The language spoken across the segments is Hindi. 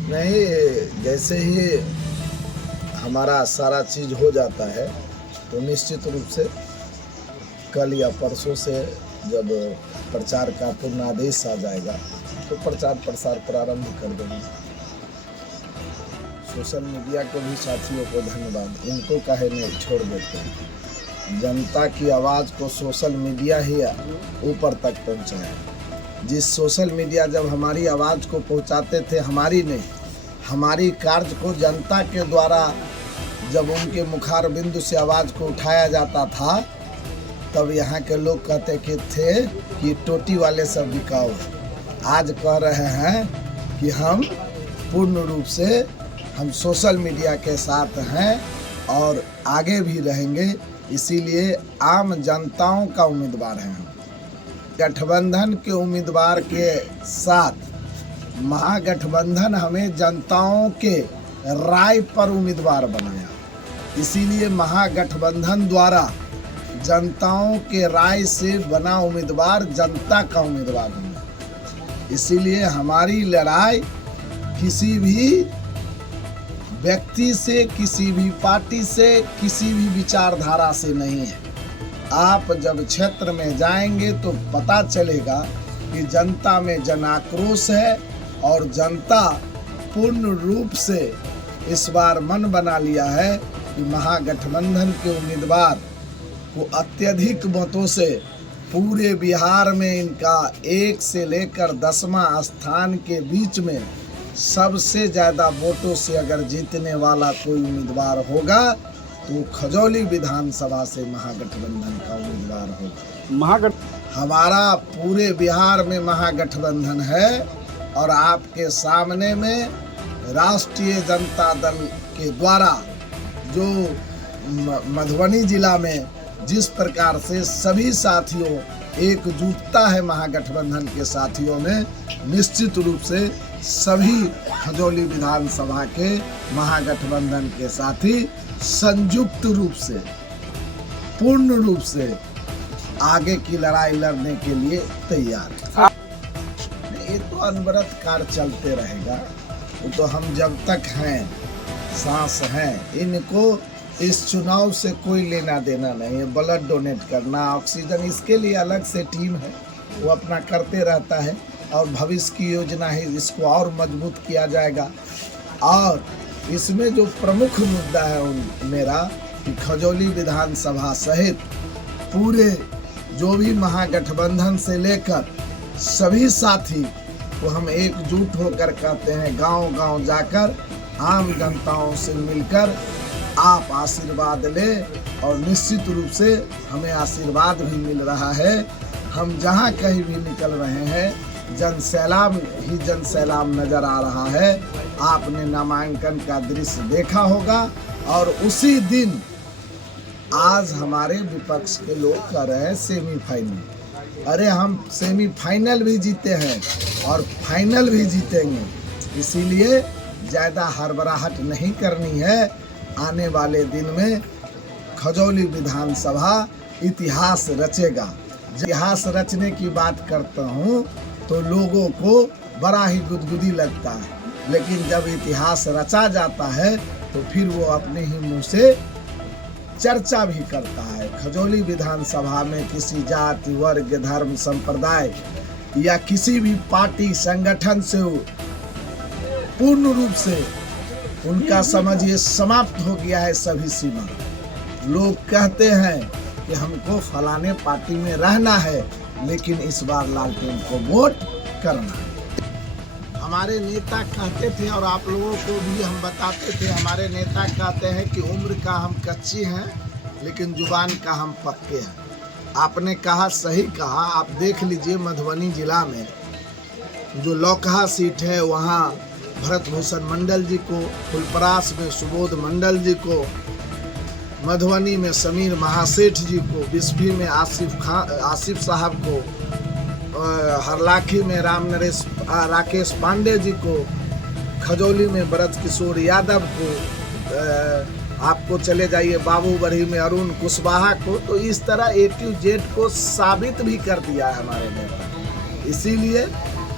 नहीं, जैसे ही हमारा सारा चीज़ हो जाता है तो निश्चित रूप से कल या परसों से जब प्रचार का पूर्ण आदेश आ जाएगा तो प्रचार प्रसार प्रारंभ कर देंगे। सोशल मीडिया के भी साथियों को धन्यवाद, इनको काहे नहीं छोड़ देते हैं। जनता की आवाज़ को सोशल मीडिया ही ऊपर तक पहुंचाया। जिस सोशल मीडिया जब हमारी आवाज़ को पहुंचाते थे, हमारी नहीं, हमारी कार्य को जनता के द्वारा जब उनके मुखार बिंदु से आवाज़ को उठाया जाता था, तब यहाँ के लोग कहते थे कि टोटी वाले सब बिकाऊ है। आज कह रहे हैं कि हम पूर्ण रूप से हम सोशल मीडिया के साथ हैं और आगे भी रहेंगे। इसीलिए आम जनताओं का उम्मीदवार हैं। गठबंधन के उम्मीदवार के साथ महागठबंधन हमें जनताओं के राय पर उम्मीदवार बनाया। इसीलिए महागठबंधन द्वारा जनताओं के राय से बना उम्मीदवार जनता का उम्मीदवार बना। इसीलिए हमारी लड़ाई किसी भी व्यक्ति से, किसी भी पार्टी से, किसी भी विचारधारा से नहीं है। आप जब क्षेत्र में जाएंगे तो पता चलेगा कि जनता में जन आक्रोश है और जनता पूर्ण रूप से इस बार मन बना लिया है कि महागठबंधन के उम्मीदवार को अत्यधिक मतों से पूरे बिहार में इनका 1 से लेकर 10वां स्थान के बीच में सबसे ज़्यादा वोटों से अगर जीतने वाला कोई उम्मीदवार होगा तो खजौली विधानसभा से महागठबंधन का उम्मीदवार होगा। हमारा पूरे बिहार में महागठबंधन है और आपके सामने में राष्ट्रीय जनता दल के द्वारा जो मधुबनी जिला में जिस प्रकार से सभी साथियों एकजुटता है महागठबंधन के साथियों में, निश्चित रूप से सभी खजौली विधानसभा के महागठबंधन के साथी संयुक्त रूप से पूर्ण रूप से आगे की लड़ाई लड़ने के लिए तैयार है। ये तो अनवरत कार्य चलते रहेगा। वो तो हम जब तक हैं, सांस हैं, इनको इस चुनाव से कोई लेना देना नहीं है। ब्लड डोनेट करना, ऑक्सीजन, इसके लिए अलग से टीम है, वो अपना करते रहता है और भविष्य की योजना है, इसको और मजबूत किया जाएगा। और इसमें जो प्रमुख मुद्दा है मेरा कि खजौली विधानसभा सहित पूरे जो भी महागठबंधन से लेकर सभी साथी को हम एकजुट होकर कहते हैं, गांव-गांव जाकर आम जनताओं से मिलकर आप आशीर्वाद ले। और निश्चित रूप से हमें आशीर्वाद भी मिल रहा है। हम जहां कहीं भी निकल रहे हैं जनसैलाब ही जनसैलाब नजर आ रहा है। आपने नामांकन का दृश्य देखा होगा और उसी दिन आज हमारे विपक्ष के लोग कह रहे हैं सेमीफाइनल। अरे हम सेमीफाइनल भी जीते हैं और फाइनल भी जीतेंगे। इसीलिए ज़्यादा हड़बड़ाहट नहीं करनी है। आने वाले दिन में खजौली विधानसभा इतिहास रचेगा। इतिहास रचने की बात करता हूँ तो लोगों को बड़ा ही गुदगुदी लगता है, लेकिन जब इतिहास रचा जाता है तो फिर वो अपने ही मुंह से चर्चा भी करता है। खजौली विधानसभा में किसी जाति, वर्ग, धर्म, संप्रदाय या किसी भी पार्टी संगठन से पूर्ण रूप से उनका समझिए समाप्त हो गया है सभी सीमा। लोग कहते हैं कि हमको फलाने पार्टी में रहना है, लेकिन इस बार लालटेन को वोट करना है। हमारे नेता कहते थे और आप लोगों को भी हम बताते थे, हमारे नेता कहते हैं कि उम्र का हम कच्ची हैं लेकिन जुबान का हम पक्के हैं। आपने कहा, सही कहा। आप देख लीजिए मधुबनी जिला में जो लौकहा सीट है वहाँ भरत भूषण मंडल जी को, फुलपरास में सुबोध मंडल जी को, मधुबनी में समीर महासेठ जी को, बिस्फी में आसिफ साहब को, हरलाखी में राकेश पांडे जी को, खजौली में ब्रज किशोर यादव को, आपको चले जाइए बाबूबरही में अरुण कुशवाहा को। तो इस तरह A to Z को साबित भी कर दिया है हमारे नेता। इसीलिए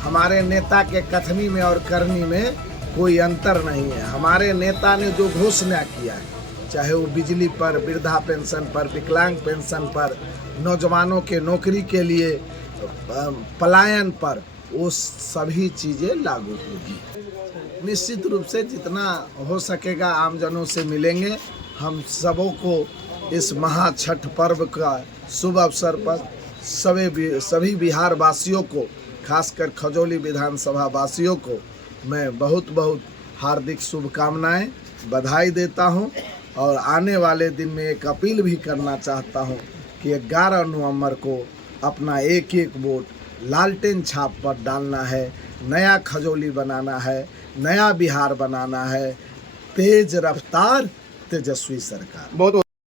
हमारे नेता के कथनी में और करनी में कोई अंतर नहीं है। हमारे नेता ने जो घोषणा किया है, चाहे वो बिजली पर, वृद्धा पेंशन पर, विकलांग पेंशन पर, नौजवानों के नौकरी के लिए, पलायन पर, वो सभी चीज़ें लागू होगी। निश्चित रूप से जितना हो सकेगा आमजनों से मिलेंगे। हम सबों को इस महा छठ पर्व का शुभ अवसर पर सभी बिहार वासियों को, खासकर खजौली विधानसभा वासियों को मैं बहुत बहुत हार्दिक शुभकामनाएं, बधाई देता हूं। और आने वाले दिन में एक अपील भी करना चाहता हूं कि 11 नवंबर को अपना एक एक वोट लालटेन छाप पर डालना है। नया खजौली बनाना है, नया बिहार बनाना है, तेज रफ्तार तेजस्वी सरकार। बहुत